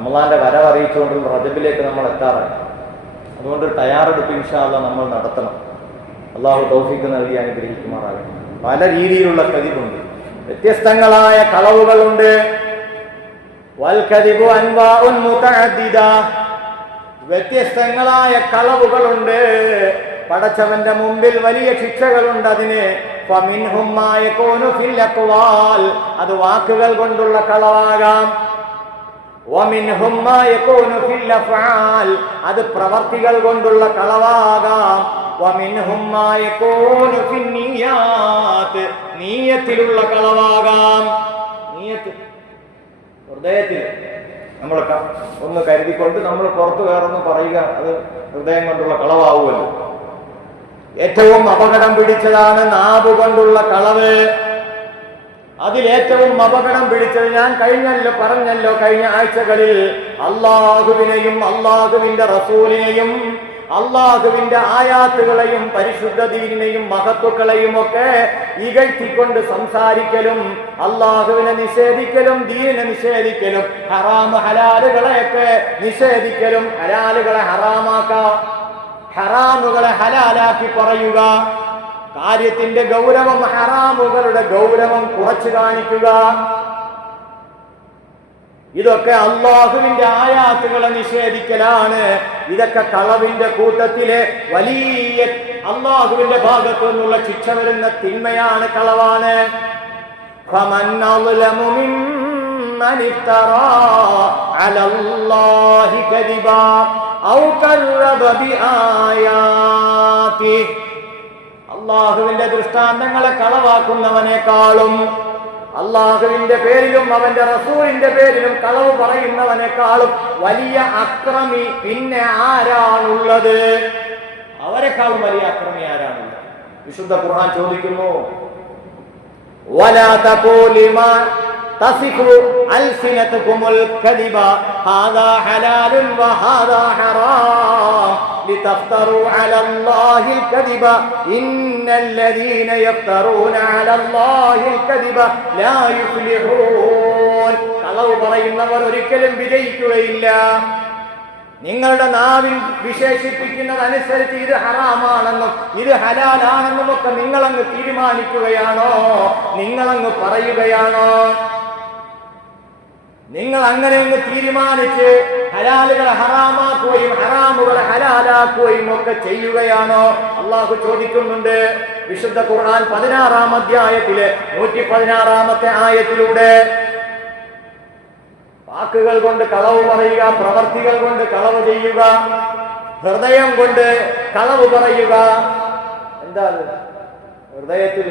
റമളാന്റെ വരവ് അറിയിച്ചുകൊണ്ടുള്ള റജബിലേക്ക് നമ്മൾ എത്താറായി. അതുകൊണ്ട് തയ്യാറെടുപ്പ് ഇൻഷാ അല്ലാഹ് നമ്മൾ നടത്തണം. അള്ളാഹു തൗഫീഖ് നൽകി അനുഗ്രഹിക്കുമാറാകട്ടെ. പല രീതിയിലുള്ള കദിബുണ്ട്, വ്യത്യസ്തങ്ങളായ കളവുകളുണ്ട്. വൽ കദിബു അൻവാഉൻ മുതഅദ്ദിദ, വ്യത്യസ്തങ്ങളായ കളവുകളുണ്ട്. പടച്ചവന്റെ മുമ്പിൽ വലിയ ശിക്ഷകളുണ്ട് അതിന്. ഫമിൻഹും മാ യകൂനു ഫിൽ അഖ്വാൽ, അത് വാക്കുകൾ കൊണ്ടുള്ള കളവാകാം. വമിൻഹും മാ യകൂനു ഫിൽ അഫ്ആൽ, അത് പ്രവർത്തികൾ കൊണ്ടുള്ള കളവാകാം. വമിൻഹും മാ യകൂനു ഫിൻ നിയ്യാത്ത്, നിയ്യത്തിലുള്ള കളവാകാം. നിയ്യത്ത് ഹൃദയത്തിൽ നമ്മൾ ഒന്ന് കരുതിക്കൊണ്ട് നമ്മൾ പുറത്തു വേറൊന്ന് പറയുക, അത് ഹൃദയം കൊണ്ടുള്ള കളവാവുമല്ലോ. ഏറ്റവും അപകടം പിടിച്ചതാണ് നാവ് കൊണ്ടുള്ള കളവ്. അതിലേറ്റവും അപകടം പിടിച്ചത് ഞാൻ പറഞ്ഞല്ലോ കഴിഞ്ഞ ആഴ്ചകളിൽ, അള്ളാഹുവിനെയും അള്ളാഹുവിന്റെ റസൂലിനെയും അള്ളാഹുവിന്റെ ആയാത്തുകളെയും പരിശുദ്ധ ദീനിനെയും മഹത്വക്കളെയും ഒക്കെ ഇകഴ്ത്തിക്കൊണ്ട് സംസാരിക്കലും, അള്ളാഹുവിനെ നിഷേധിക്കലും ദീനിനെ നിഷേധിക്കലും, ഹറാമ് ഹലാലുകളെയൊക്കെ നിഷേധിക്കലും, ഹലാലുകളെ ഹറാമാക്കാം, ഹറാമുകളെ ഹലാലാക്കി പറയുക, കാര്യത്തിന്റെ ഗൗരവം ഹറാമുകളുടെ ഗൗരവം കുറച്ചു കാണിക്കുക, ഇതൊക്കെ അള്ളാഹുവിന്റെ ആയാത്തുകളെ നിഷേധിക്കലാണ്. ഇതൊക്കെ കളവിന്റെ കൂട്ടത്തിലെ വലിയ അള്ളാഹുവിന്റെ ഭാഗത്തു നിന്നുള്ള ശിക്ഷ വരുന്ന തിന്മയാണ്, കളവാണ്. ഫമൻ അളമു മിമ്മൻ ഇഫ്തറാ അലല്ലാഹി കദിബാ ഔ കല്ലബ ബിആയാതി, അള്ളാഹുവിന്റെ ദൃഷ്ടാന്തങ്ങളെ കളവാക്കുന്നവനേക്കാളും അള്ളാഹുവിന്റെ പേരിലും അവന്റെ റസൂലിന്റെ പേരിലും കളവ് പറയുന്നവനേക്കാളും വലിയ അക്രമി പിന്നെ ആരാണുള്ളത്? അവരെക്കാളും വലിയ അക്രമി ആരാണുള്ളത്? വിശുദ്ധ ഖുർആൻ ചോദിക്കുന്നു, വലാ തഖൂലു മാ തസിഫു അൽസിനതുകുമുൽ കദിബ ഹാദാ ഹലാലുൻ വഹാദാ ഹറാം ലിതഫ്തറൂ അലല്ലാഹിൽ കദിബ ഇന്നല്ലദീന യഫ്തറൂന അലല്ലാഹിൽ കദിബ ലാ യുഫ്ലിഹൂൻ. കളവ് പറയുന്നവർ ഒരിക്കലും വിജയിക്കുകയില്ല. നിങ്ങളുടെ നാവിൽ വിശേഷിപ്പിക്കുന്നതനുസരിച്ച് ഇത് ഹറാമാണെന്നും ഇത് ഹലാലാണെന്നും ഒക്കെ നിങ്ങളങ്ങ് തീരുമാനിക്കുകയാണോ? നിങ്ങളങ്ങ് പറയുകയാണോ? നിങ്ങൾ അങ്ങനെ അങ്ങ് തീരുമാനിച്ച് ഹലാലുകളെ ഹറാമാക്കുകയും ഹറാമുകളെ ഹലാലാക്കുകയും ഒക്കെ ചെയ്യുകയാണോ? അള്ളാഹു ചോദിക്കുന്നുണ്ട് വിശുദ്ധ ഖുർആൻ 16-ാം അധ്യായത്തിലെ 116-ാമത്തെ ആയത്തിലൂടെ. വാക്കുകൾ കൊണ്ട് കളവ് പറയുക, പ്രവർത്തികൾ കൊണ്ട് കളവ് ചെയ്യുക, ഹൃദയം കൊണ്ട് കളവ് പറയുക. എന്താ ഹൃദയത്തിൽ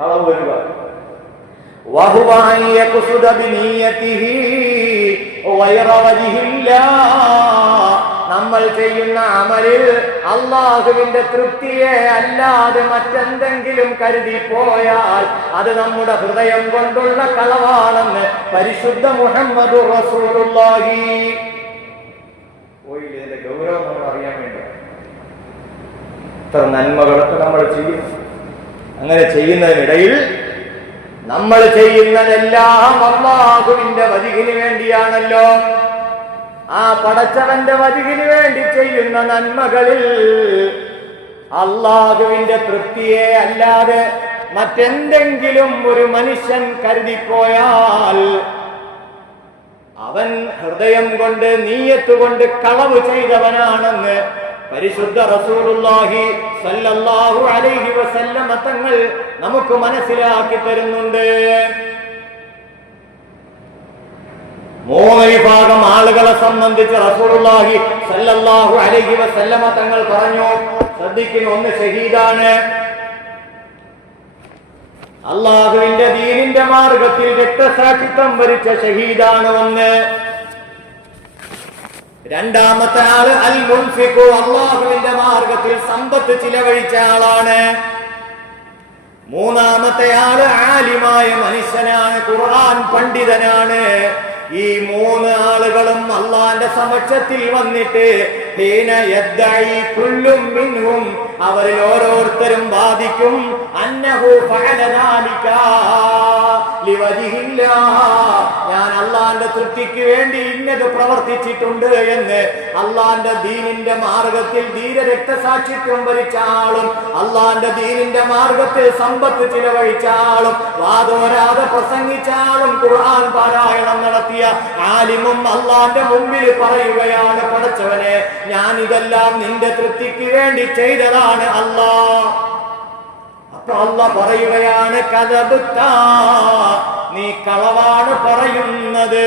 കളവ് വരിക? വഹുവ അൻ യഖ്സുദ ബിനിയ്യതിഹി ഗൈറ വജ്ഹില്ലാഹ്, നമ്മൾ ചെയ്യുന്ന അമലിൽ അള്ളാഹുവിന്റെ തൃപ്തിയെ അല്ലാതെ മറ്റെന്തെങ്കിലും കരുതി പോയാൽ അത് നമ്മുടെ ഹൃദയം കൊണ്ടുള്ള കളവാണെന്ന് പരിശുദ്ധ മുഹമ്മദ് റസൂലുള്ളാഹി. ഇതിന്റെ ഗൗരവം നമ്മൾ അറിയാൻ വേണ്ടി ഇത്ര നന്മകളൊക്കെ നമ്മൾ ചെയ്യും. അങ്ങനെ ചെയ്യുന്നതിനിടയിൽ നമ്മൾ ചെയ്യുന്നതെല്ലാം അല്ലാഹുവിന്റെ വജ്ഹിന് വേണ്ടിയാണല്ലോ. ആ പടച്ചവന്റെ വജ്ഹിന് വേണ്ടി ചെയ്യുന്ന നന്മകളിൽ അല്ലാഹുവിന്റെ തൃപ്തിയെ അല്ലാതെ മറ്റെന്തെങ്കിലും ഒരു മനുഷ്യൻ കരുതിപ്പോയാൽ അവൻ ഹൃദയം കൊണ്ട് നീയത്ത് കൊണ്ട് കളവ് ചെയ്തവനാണെന്ന് പരിശുദ്ധ റസൂലുള്ളാഹി സ്വല്ലല്ലാഹു അലൈഹി വസല്ലമ തങ്ങൾ നമുക്ക് മനസ്സിലാക്കി തരുന്നുണ്ട്. 3 വിഭാഗം ആളുകളെ സംബന്ധിച്ച് റസൂലുള്ളാഹി സ്വല്ലല്ലാഹു അലൈഹി വസല്ലമ തങ്ങൾ പറഞ്ഞു. ശ്രദ്ധിക്കുന്നു, ഒന്ന് ഷഹീദാണ്, അള്ളാഹുവിന്റെ ദീനിന്റെ മാർഗത്തിൽ രക്തസാക്ഷിത്വം വരിച്ച ഷഹീദാണ് ഒന്ന്. രണ്ടാമത്തെ ആള് അൽ മുൻഫിഖു, അള്ളാഹുവിന്റെ മാർഗത്തിൽ സമ്പത്ത് ചിലവഴിച്ച ആളാണ്. മൂന്നാമത്തെ ആള് ആലിമായ മനുഷ്യനാണ്, ഖുർആൻ പണ്ഡിതനാണ്. ഈ 3 ആളുകളും ആളുകളും അള്ളാന്റെ സമക്ഷത്തിൽ വന്നിട്ട് അവരിൽ ഓരോരുത്തരും വാദിക്കും അന്നഹു ഫഅല ദാലിക ലിവജിഹില്ലാ, ഞാൻ അള്ളാന്റെ തൃപ്തിക്ക് വേണ്ടി ഇന്നത് പ്രവർത്തിച്ചിട്ടുണ്ട് എന്ന്. അള്ളാന്റെ ദീനിന്റെ മാർഗത്തിൽ ധീര രക്തസാക്ഷിത്വം വരിച്ച ആളും അള്ളാന്റെ ദീനിന്റെ മാർഗത്തിൽ സമ്പത്ത് ചിലവഴിച്ച ആളും വാദോരാതെ പ്രസംഗിച്ച ആളും ഖുർആൻ പാരായണം നടത്തിയ ആലിമും അള്ളാന്റെ മുമ്പിൽ പറയുകയാണ്, പടച്ചവനെ, ഞാൻ ഇതെല്ലാം നിന്റെ തൃപ്തിക്ക് വേണ്ടി ചെയ്തതാണ് അല്ലാ. അപ്പൊ അല്ലാഹ് പറയുകയാണ്, കദബ്താ, നീ കളവാണ് പറയുന്നത്.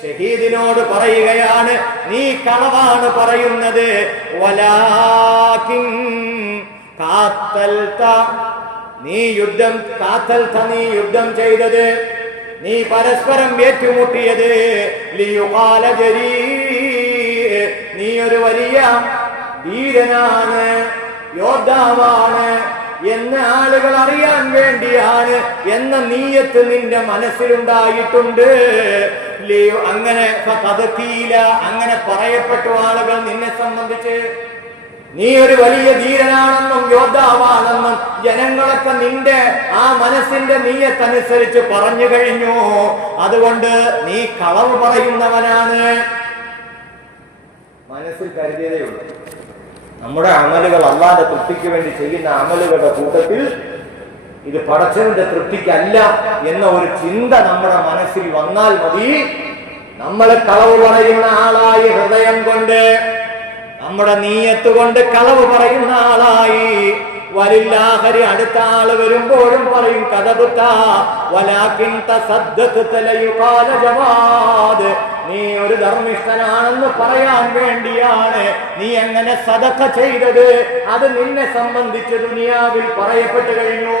ഷഹീദിനോട് പറയുകയാണ്, നീ കളവാണ് പറയുന്നത്. വലാകിൻ ഖാതൽത, നീ യുദ്ധം ചെയ്തത്, നീ പരസ്പരം ഏറ്റുമുട്ടിയത്, ലിയുഖാല ജരീ, നീ ഒരു വലിയ ധീരനാണ്, യോദ്ധാവാണ് എന്ന് ആളുകൾ അറിയാൻ വേണ്ടിയാണ് എന്ന നീയത്ത് നിന്റെ മനസ്സിലുണ്ടായിട്ടുണ്ട്. അങ്ങനെ അങ്ങനെ പറയപ്പെട്ടു ആളുകൾ നിന്നെ സംബന്ധിച്ച്. നീ ഒരു വലിയ ധീരനാണെന്നും യോദ്ധാവാണെന്നും ജനങ്ങളൊക്കെ നിന്റെ ആ മനസ്സിന്റെ നീയത്തനുസരിച്ച് പറഞ്ഞു കഴിഞ്ഞു. അതുകൊണ്ട് നീ കളവ് പറയുന്നവനാണ്. മനസ്സിൽ കരുതിയതേ ഉള്ളൂ. നമ്മുടെ അമലുകൾ അള്ളാന്റെ തൃപ്തിക്ക് വേണ്ടി ചെയ്യുന്ന അമലുകളുടെ കൂട്ടത്തിൽ ഇത് പടച്ചവന്റെ തൃപ്തിക്കല്ല എന്ന ഒരു ചിന്ത നമ്മുടെ മനസ്സിൽ വന്നാൽ മതി. നമ്മൾ കളവ് പറയുന്ന ആളായി ഹൃദയം കൊണ്ട്, നമ്മുടെ നീയത്ത് കൊണ്ട് കളവ് പറയുന്ന ആളായി വലില്ലാഹരി അടുത്ത ആള് വരുമ്പോഴും പറയും കദബ്താ വലാകിൻ തസദ്ദഖ്ത ലയുഖാല ജവാദ്, നീ ഒരു ധർമ്മിഷ്ഠനാണെന്ന് പറയാൻ വേണ്ടിയാണ് നീ എങ്ങനെ സദഖ ചെയ്തത്. അത് നിന്നെ സംബന്ധിച്ച് ദുനിയാവിൽ പറയപ്പെട്ടു കഴിഞ്ഞു.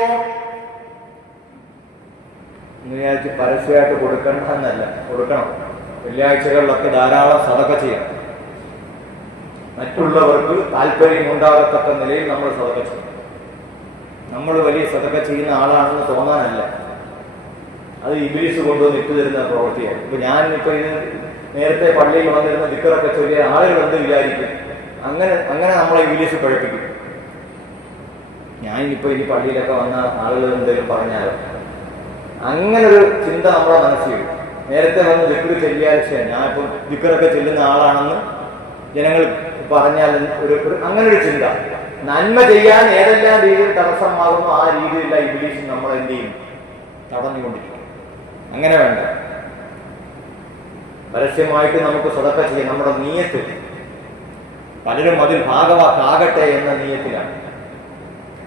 വെള്ളിയാഴ്ച പരസ്യമായിട്ട് കൊടുക്കണമെന്നല്ല, കൊടുക്കണം. വെള്ളിയാഴ്ചകളിലൊക്കെ ധാരാളം സദഖ ചെയ്യണം. മറ്റുള്ളവർക്ക് താല്പര്യം ഉണ്ടാകത്തക്ക നിലയിൽ നമ്മൾ സദഖ ചെയ്യണം. നമ്മൾ വലിയ സദഖ ചെയ്യുന്ന ആളാണെന്ന് തോന്നാനല്ല, അത് ഇബ്ലീസ് കൊണ്ടുവന്ന് ഇട്ടു തരുന്ന പ്രവൃത്തിയാണ്. ഇപ്പൊ ഞാൻ ഇപ്പൊ ഇത് നേരത്തെ പള്ളിയിൽ വന്നിരുന്ന ദിക്റൊക്കെ ചൊല്ലിയ ആളുകൾ എന്ത് വിചാരിക്കും? അങ്ങനെ നമ്മളെ ഇബ്ലീസ് പഠിപ്പിക്കും. ഞാൻ ഇപ്പൊ ഇനി പള്ളിയിലൊക്കെ വന്ന ആളുകൾ എന്തെങ്കിലും പറഞ്ഞാലോ, അങ്ങനെ ഒരു ചിന്ത നമ്മളെ മനസ്സിൽ. നേരത്തെ വന്ന് ദിക്ർ ചെല്ലിയാൽ ഞാനിപ്പോ ദിക്റൊക്കെ ചെല്ലുന്ന ആളാണെന്ന് ജനങ്ങൾ പറഞ്ഞാൽ അങ്ങനെ ഒരു ചിന്ത. നന്മ ചെയ്യാൻ ഏതെല്ലാം രീതിയിൽ തടസ്സമാകുന്നു ആ രീതിയിലുള്ള ഇബ്ലീസ് നമ്മൾ എന്ത് ചെയ്യും? തടഞ്ഞുകൊണ്ടിരിക്കും. അങ്ങനെ വേണ്ട. പരസ്യമായിട്ട് നമുക്ക് സദഖ ചെയ്യാം. നമ്മുടെ നീയത്ത് പലരും അതിൽ ഭാഗവാക്കാകട്ടെ എന്ന നീയത്തിലാണ്.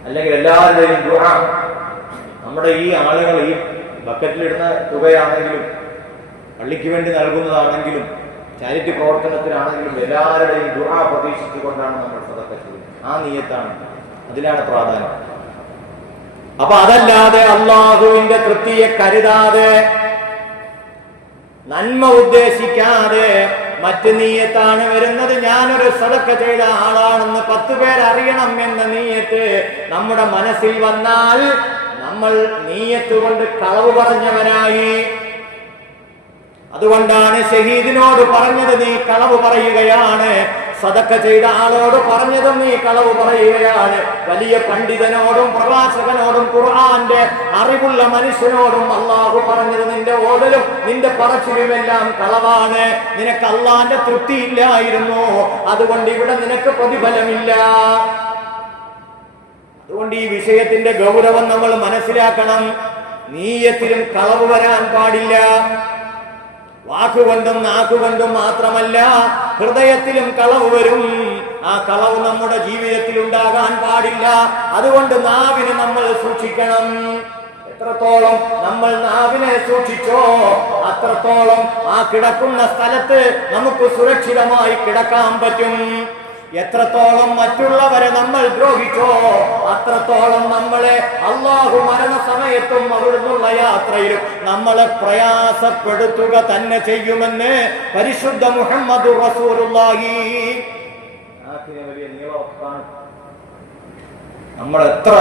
അല്ലെങ്കിൽ എല്ലാവരുടെയും ദുആ, നമ്മുടെ ഈ ആളുകൾ ഈ ബക്കറ്റിലിടുന്ന തുകയാണെങ്കിലും പള്ളിക്ക് വേണ്ടി നൽകുന്നതാണെങ്കിലും ചാരിറ്റി പ്രവർത്തനത്തിലാണെങ്കിലും എല്ലാവരുടെയും ദുആ പ്രതീക്ഷിച്ചുകൊണ്ടാണ് നമ്മൾ സദഖ ചെയ്യുന്നത്. ആ നീയത്താണ്, അതിലാണ് പ്രാധാന്യം. അപ്പൊ അതല്ലാതെ അള്ളാഹുവിന്റെ തൃപ്തിയെ കരുതാതെ, നന്മ ഉദ്ദേശിക്കാതെ മറ്റ് നീയത്താണ് വരുന്നത്. ഞാനൊരു സദഖ ചെയ്ത ആളാണെന്ന് 10 പേർ അറിയണം എന്ന നീയത്ത് നമ്മുടെ മനസ്സിൽ വന്നാൽ നമ്മൾ നീയത്ത് കൊണ്ട് കളവ് പറഞ്ഞവനായി. അതുകൊണ്ടാണ് ഷഹീദിനോട് പറഞ്ഞത് നീ കളവ് പറയുകയാണ്, സദഖ ചെയ്ത ആളോട് പറഞ്ഞതും നീ കളവ് പറയുകയാണ്. വലിയ പണ്ഡിതനോടും പ്രവാചകനോടും ഖുർആന്റെ അറിവുള്ള മനുഷ്യനോടും അള്ളാഹു പറഞ്ഞത് നിന്റെ ഓടലും നിന്റെ പറച്ചിലുമെല്ലാം കളവാണ്. നിനക്ക് അള്ളാന്റെ തൃപ്തിയില്ലായിരുന്നു, അതുകൊണ്ട് ഇവിടെ നിനക്ക് പ്രതിഫലമില്ല. അതുകൊണ്ട് ഈ വിഷയത്തിന്റെ ഗൗരവം നമ്മൾ മനസ്സിലാക്കണം. നീയത്തിലും കളവ് വരാൻ പാടില്ല. വാക്കുകൊണ്ടും നാക്കുകൊണ്ടും മാത്രമല്ല, ഹൃദയത്തിലും കളവ് വരും. ആ കളവ് നമ്മുടെ ജീവിതത്തിൽ ഉണ്ടാകാൻ പാടില്ല. അതുകൊണ്ട് നാവിനെ നമ്മൾ സൂക്ഷിക്കണം. എത്രത്തോളം നമ്മൾ നാവിനെ സൂക്ഷിച്ചോ അത്രത്തോളം ആ കിടക്കുന്ന സ്ഥലത്ത് നമുക്ക് സുരക്ഷിതമായി കിടക്കാൻ പറ്റും. എത്രത്തോളം മറ്റുള്ളവരെ നമ്മൾ ദ്രോഹിച്ചോ അത്രത്തോളം നമ്മളെ അള്ളാഹു മരണസമയത്തും അവിടുന്നുള്ള യാത്രയിലും നമ്മളെ പ്രയാസപ്പെടുത്തുക തന്നെ ചെയ്യുമെന്ന് പരിശുദ്ധ മുഹമ്മദ് റസൂലുള്ളാഹി. വലിയ നിയമമാണ്. നമ്മൾ എത്ര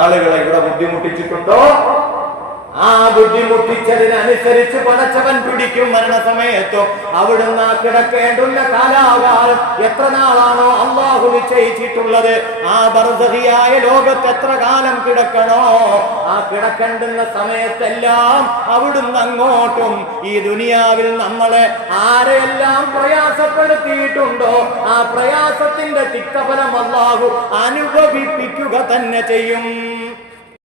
ആളുകളെ ഇവിടെ ബുദ്ധിമുട്ടിച്ചിട്ടുണ്ടോ ആ ബുദ്ധിമുട്ടിച്ചതിനനുസരിച്ച് പടച്ചവൻ പിടിക്കും. മരണസമയത്തും അവിടുന്ന് കിടക്കേണ്ടുന്ന കാലാകാലം എത്ര നാളാണോ അള്ളാഹു നിശ്ചയിച്ചിട്ടുള്ളത്, ആ ബർസഖിയായ ലോകത്ത് എത്ര കാലം കിടക്കണോ, ആ കിടക്കേണ്ടുന്ന സമയത്തെല്ലാം അവിടുന്ന് അങ്ങോട്ടും ഈ ദുനിയാവിൽ നമ്മളെ ആരെയെല്ലാം പ്രയാസപ്പെടുത്തിയിട്ടുണ്ടോ ആ പ്രയാസത്തിന്റെ തിക്തഫലം അള്ളാഹു അനുഭവിപ്പിക്കുക തന്നെ ചെയ്യും.